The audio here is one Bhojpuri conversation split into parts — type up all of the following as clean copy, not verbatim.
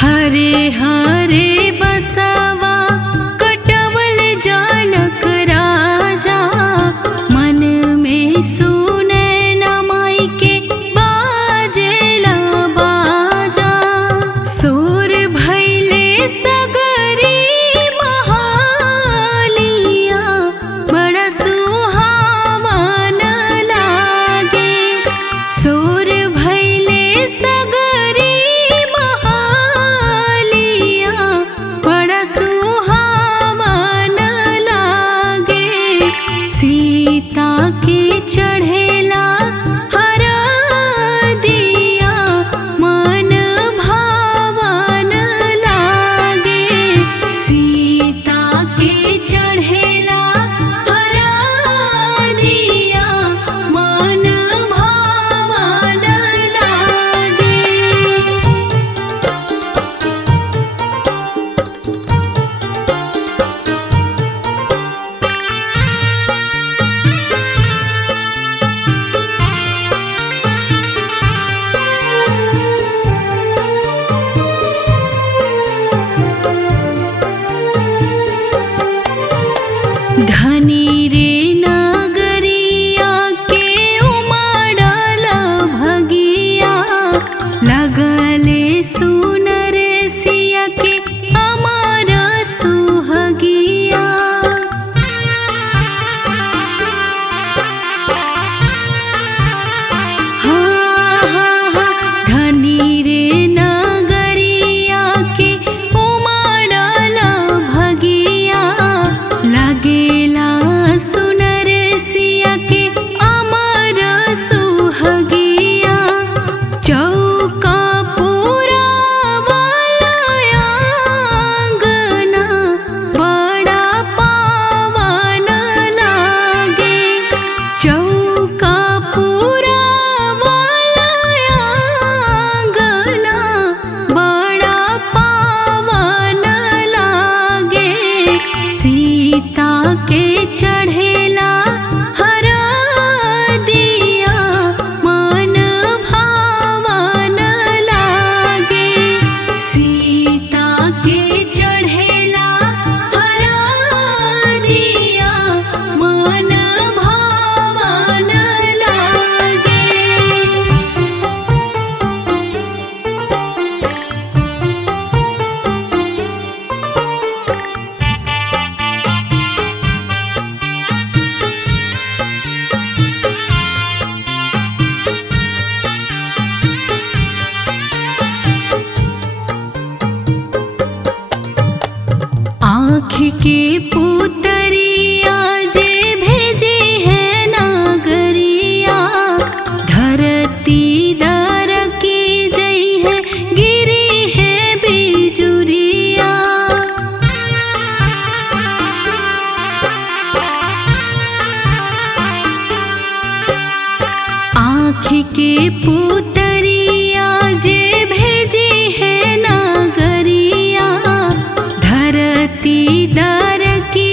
हरे हरे बसवा कटवल जानक राजा, मन में सुने न माई के बाजेला बाजा। सुर भैले सगरी महालिया, बड़ा सुहावन लागे। सुर भैले सगरी महालिया, बड़ा सुहावन लागे। सीता के चढ़ेला हरदिया, मन भावन लागे। सीता के चढ़ेला हरदिया, मन भावन लागे। धनी रे नगरिया के उमड़ल भगिया, लगले सुनर सिया के अमर सुहगिया। धनी रे नगरिया के उमड़ल भगिया, लगेला सुनर सिया के अमर सुहगिया। चौका पुरावल आंगना, बड़ा पावन लागे। चौका पुरावल आंगना, बड़ा पावन लागे। सीता के चढ़ेला हरदिया, मन भावन लागे। सीता के चढ़ेला हरदिया, मन भावन लागे। आँख के पुतरिया जे भेजे है नागरिया, धरती दर की जई है गिरी है बिजुरिया। आँख के पुतरिया जे भेजे है नागरिया, धरती दर की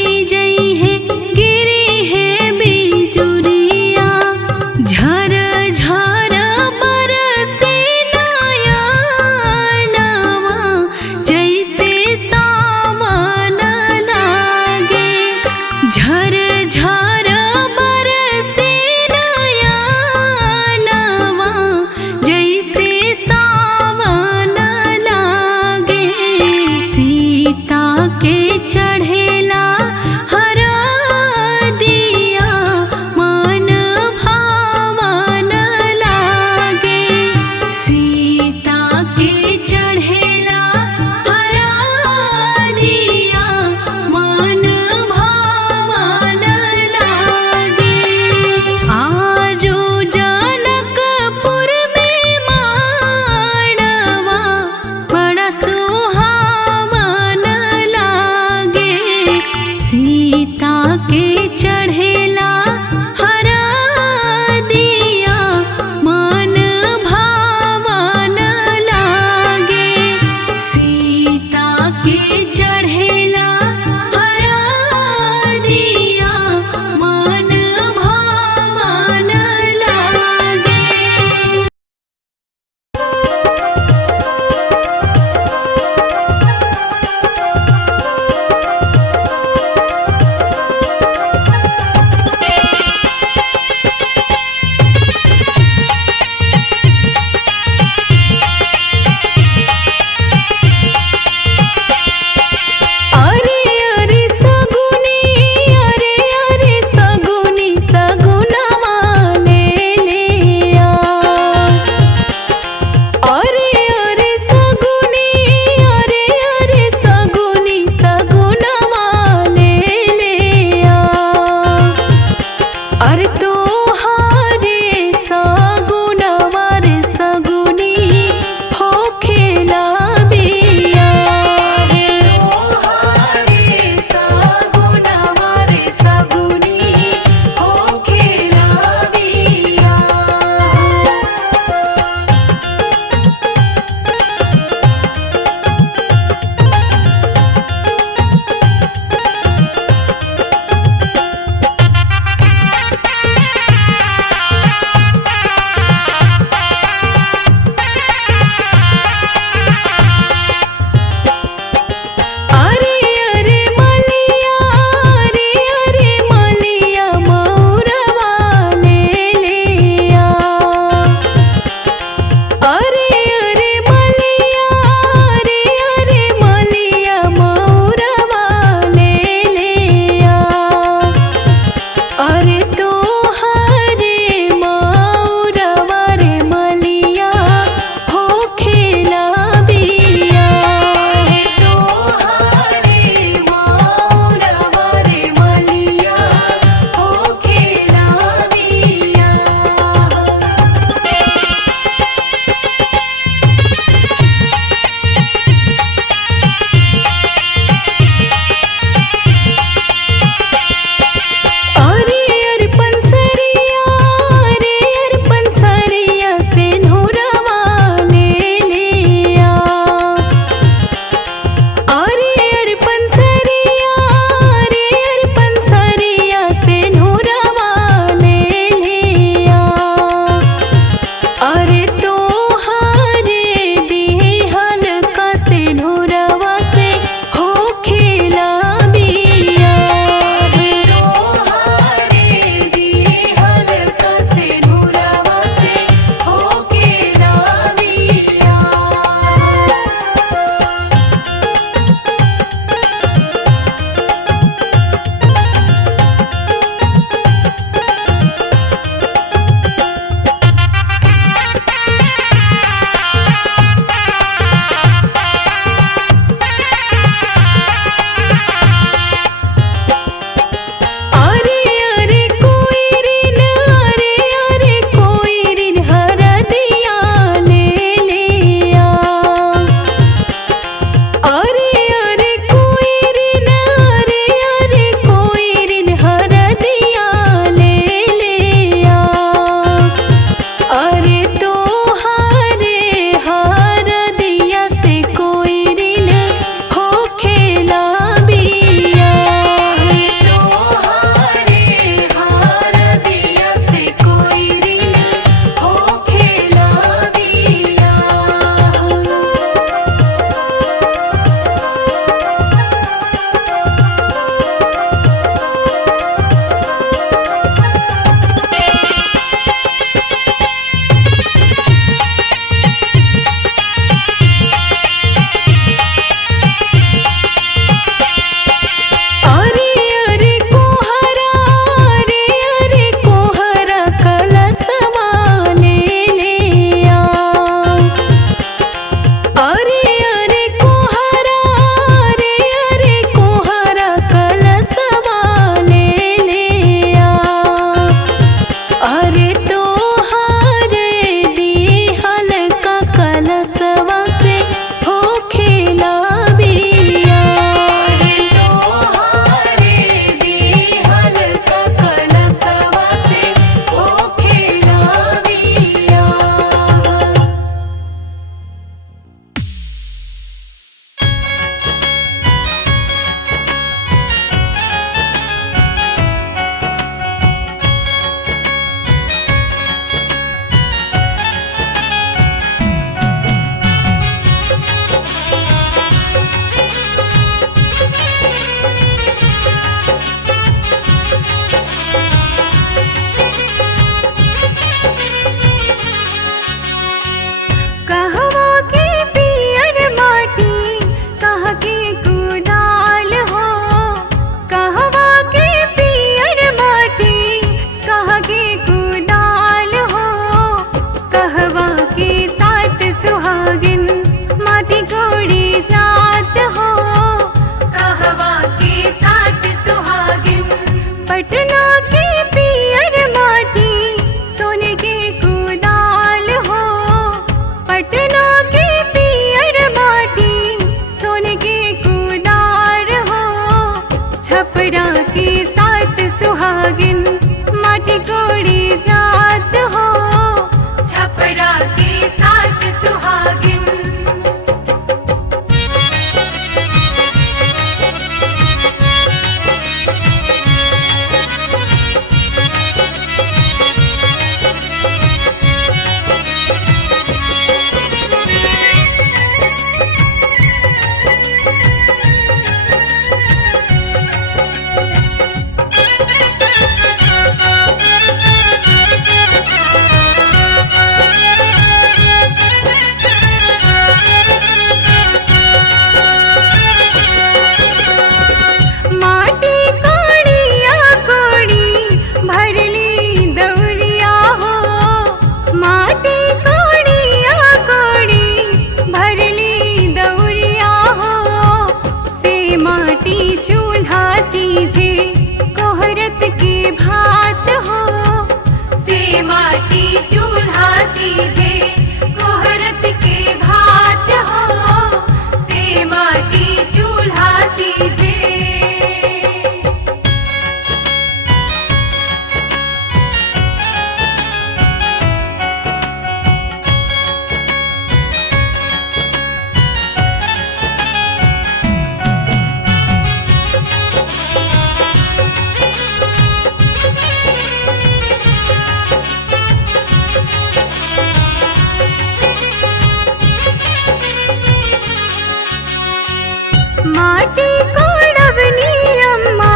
माटी कोड़वनी अम्मा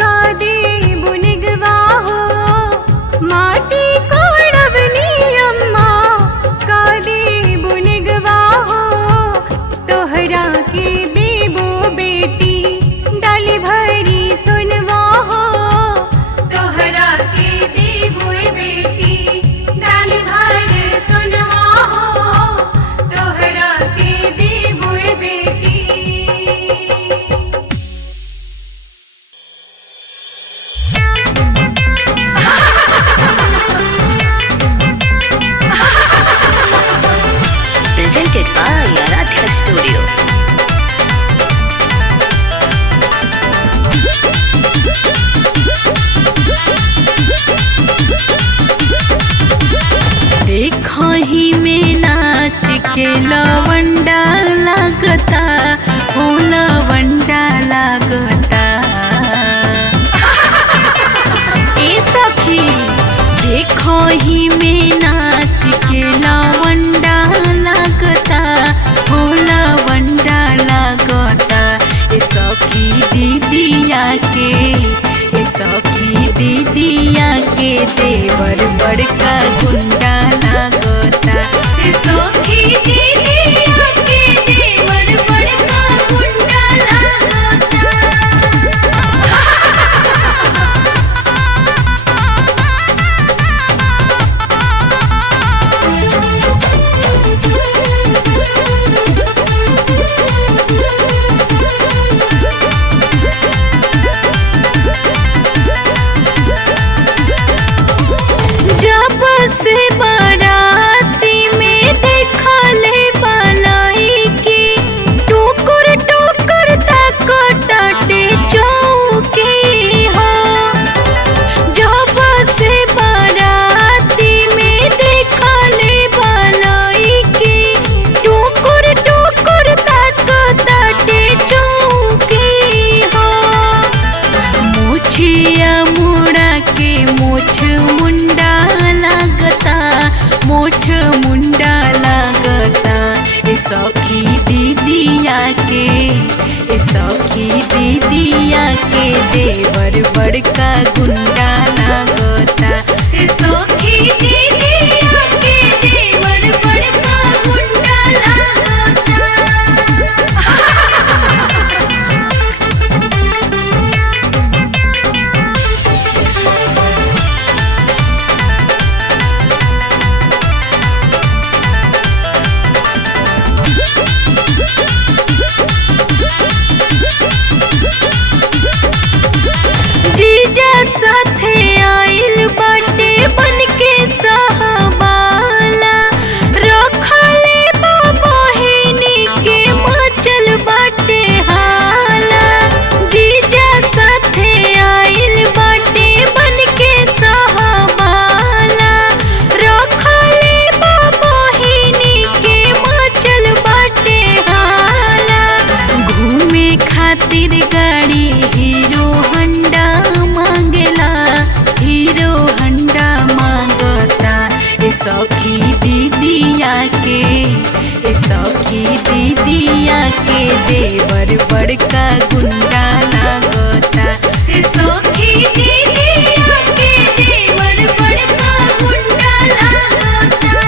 का देबु निगवा हो, माटी कोड़वनी अम्मा का देबु निगवा हो। तोहरा के देबो बेटी डाली भरी सुनवा हो, तोहरा के देबो बेटी डाली भरी सुनवा हो, तोहरा के देबो बेटी। Presented by Aradhya Studio. देखही में नाच के लवंडा लागता, हो लवंडा लागता। ए सखी देखही में नाच के लवंडा लागता, हो लवंडा लागता। ए सखी दीदिया के, ए सखी दीदिया के देवर बड़का गुंडा लागता। ए सखी दीदिया के देवर बड़का गुंडा लागता। जब से बाराती में देखले बालाई की, टुकुर टुकुर ताकताटे चौकी हो। जब से बाराती में देखले बालाई की, टुकुर टुकुर ताकताटे चौकी हो। मुछिया मुड़ा के मुछ मुंडा लागता, मोछ मुंडा लागता। ए सखी दीदिया के, ए सखी दीदिया के देवर बड़का गुंडा लागता। ए सखी दीदिया के देवर बड़का गुंडा लागता। जीजा साथे आइल बाटे बनके सहबाला, रखले बा बहिनी के मचल बाटे हाला। जीजा साथे आइल बाटे बनके सहबाला, रखले बा बहिनी के मचल बाटे हाला। घूमे खातिर गाड़ी हीरो हंडा मांगेला, हीरो हंडा मांगता। ए सखी दीदिया के, ए सखी दीदिया के देवर बड़का गुंडा लागता। ए सखी दीदिया के देवर बड़का गुंडा लागता।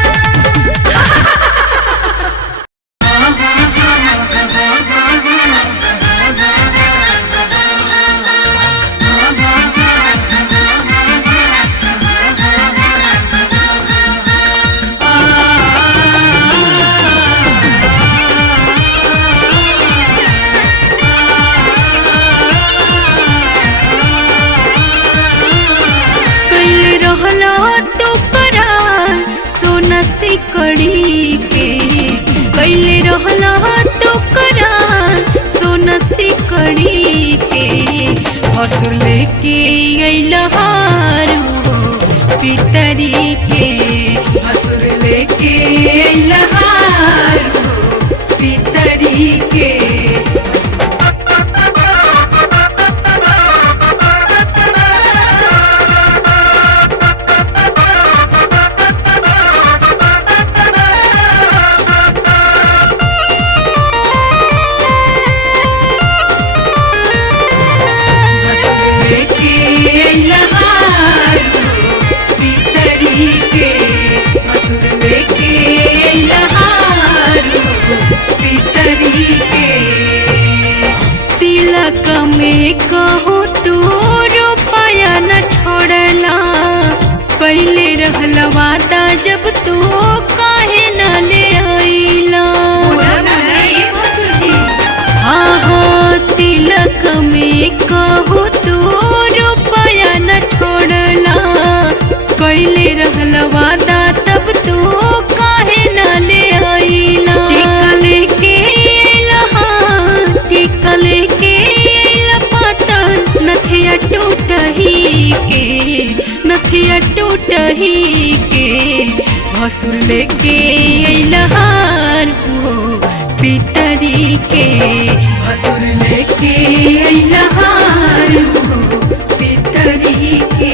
में कहो तू रुपया न छोड़ला, पहले रहला वादा जब तू काहे न ले आइला। हाँ हाँ तिलक में कहो तू रुपया न छोड़ला, पहले रहला वादा तब तू काहे न ले आइला। टीका लेके आइला, हाँ टीका लेके आइला पातर नथिया टूटही के, नथिया टूटही के। भसुर लेके आइला हार हो पितरी के, भसुर लेके आइला हार हो पितरी के।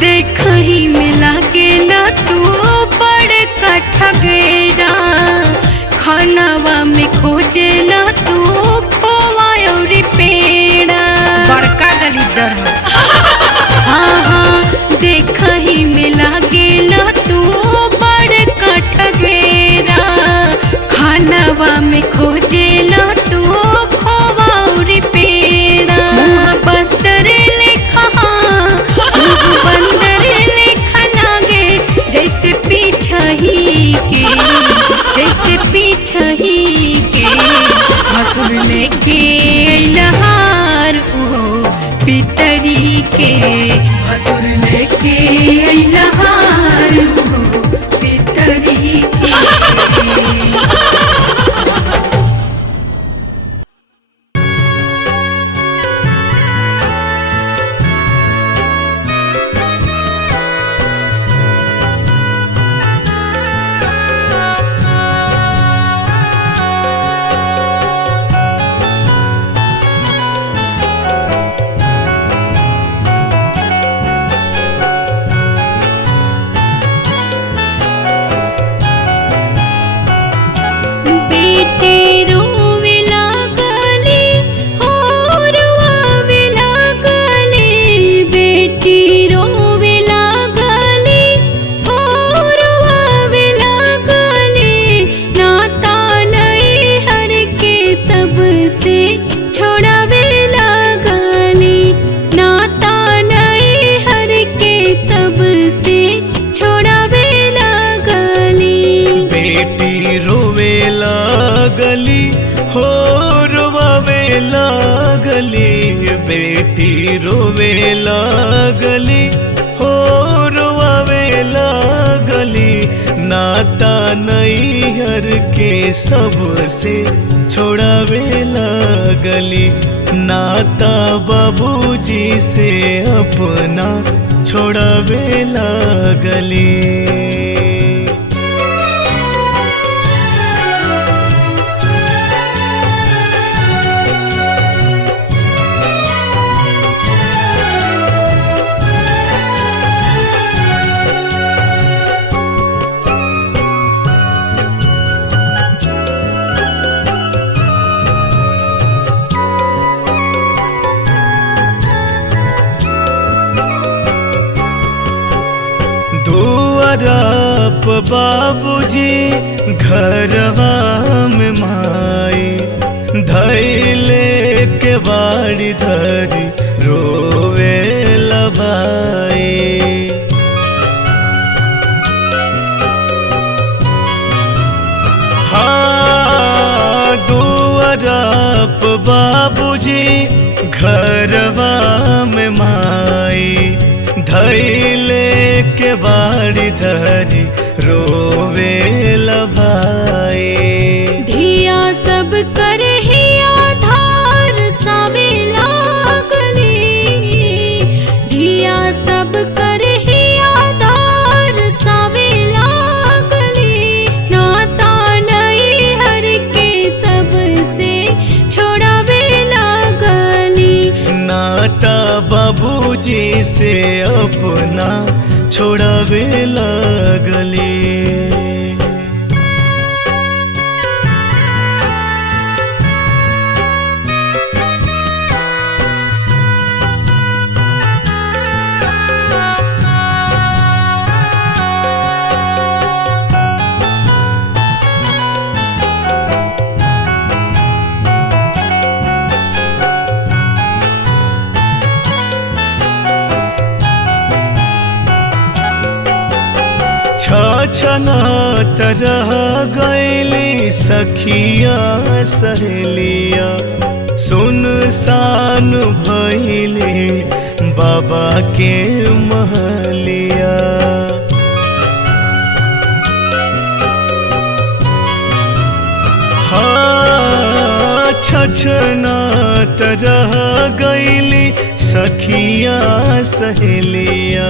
देखही में लागेला तू बड़ ठगेरा, खानावा में खोजेला तू खोवा और पेड़ा। बड़का दलिदर हो। हाँ हाँ देखही में लागेला तू बड़ ठगेरा, खानावा में खोजेला तू खोवा और पेड़ा। बंदर लेखा, बंदर लेखा लागे जैसे पीछही के, जैसे पीछही के। भसुर लेके आइला हार हो पितरी के, भसुर लेके आइला हार हो पितरी के। बेटी रोवे लागली हो रोवे लागली, नाता नैहर के सबसे छोड़ावे लागली, नाता बाबूजी से अपना छोड़ावे लागली। दुआरप बाबूजी घरवा में माई, धैले के बाड़ी धरी रोवे लभाई। हाँ दुआरप बाबूजी घरवा में माई, धैले के बाड़ी धरी रोवे लभाई। धिया सब करे ही आधार सावे लागली, धिया सब करे ही आधार सावे लागली, नाता नैहर के सबसे छोड़ावे लागली, नाता बाबूजी से अपना छोड़ावे लगली। छछनत रह गईली सखिया सहेलिया, सुनसान भइले बाबा के महलिया। हाँ छछनत रह गईली सखिया सहेलिया,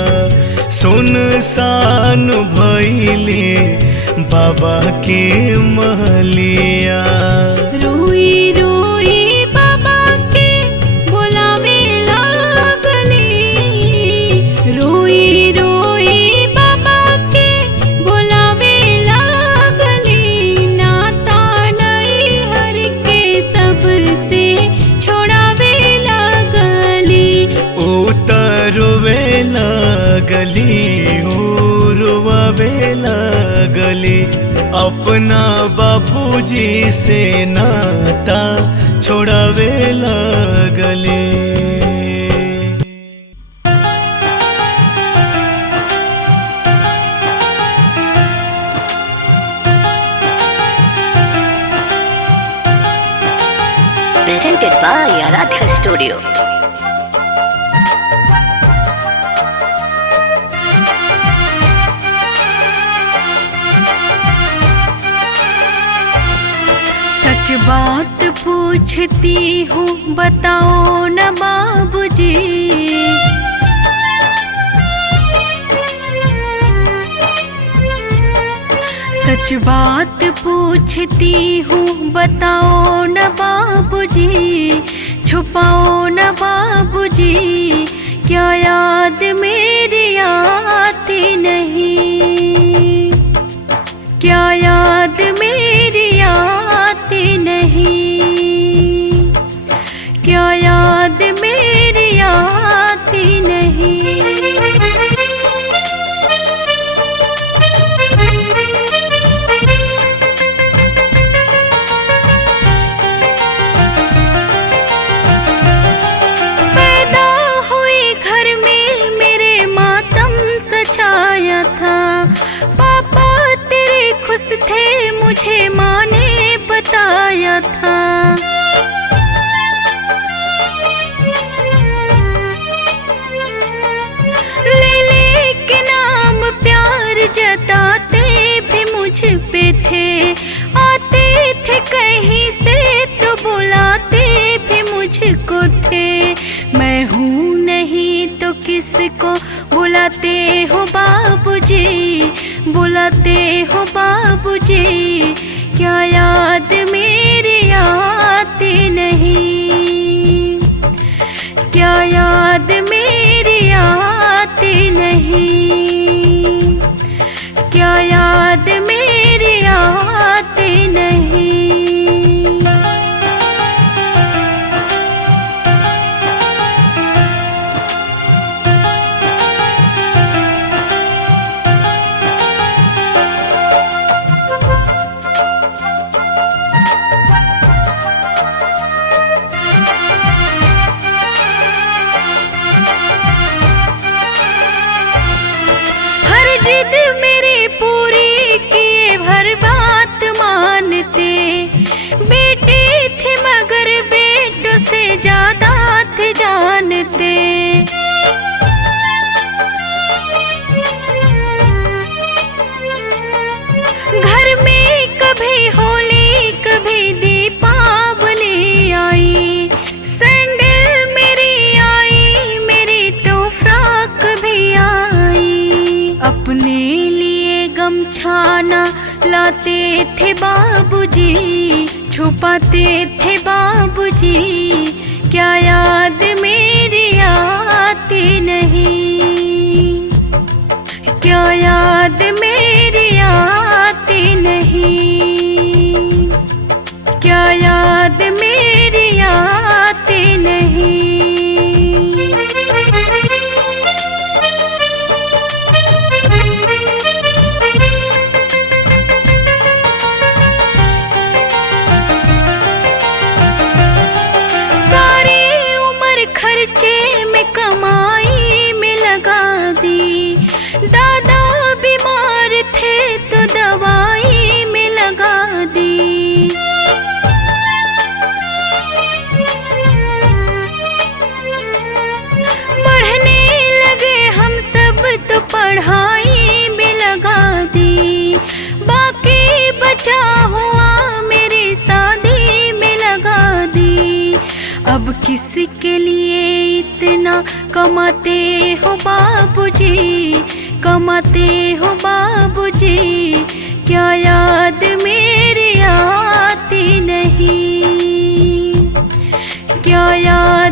सुनसान भइले बाबा के महलिया। रोई रोई बाबा के बुलावे लागली, रोई रोई बाबा के बुलावे लागली। नाता नहीं हर के सबसे छोड़ावे लागली। उतरवे लगली रोवे लगली, अपना बाबूजी से नाता छोड़ावे लगली। Presented by Aradhya Studio. सच बात पूछती हूँ बताओ न बाबूजी, सच बात पूछती हूँ बताओ न बाबूजी। छुपाओ न बाबूजी, क्या याद मेरी आती नहीं, क्या याद मेरी आती नहीं, क्या याद मेरी आती नहीं। पैदा हुई घर में मेरे मातम सछाया था, पापा तेरे खुश थे मुझे माँ ने बताया था। ले के नाम प्यार जताते भी मुझ पे थे, आते थे कहीं से तो बुलाते भी मुझको थे। मैं हूँ नहीं तो किसको बुलाते हो बाबूजी, बुलाते हो बाबूजी। क्या याद मेरी आती नहीं, क्या याद मेरी आती नहीं, क्या याद मेरी आती नहीं। जिद मेरी पूरी किए भर बात मानते, बेटे थे मगर बेटों से ज्यादा थे जानते। घर में कभी होली कभी दीपावली आई, सैंडल मेरी आई मेरी तो फ्रॉक भी आई। अपने लिए गमछाना लाते थे बाबूजी, छुपाते थे बाबूजी। क्या याद मेरी आती नहीं, क्या याद मेरी आती नहीं, क्या याद मेरी आती नहीं। खर्चे में कमाई में लगा दी, दादा बीमार थे तो दवाई में लगा दी। पढ़ने लगे हम सब तो पढ़ाई में लगा दी, बाकी बचा हुआ मेरी शादी में लगा दी। अब किसके लिए इतना कमाते हो बाबूजी, कमाते हो बाबूजी, क्या याद मेरी आती नहीं, क्या याद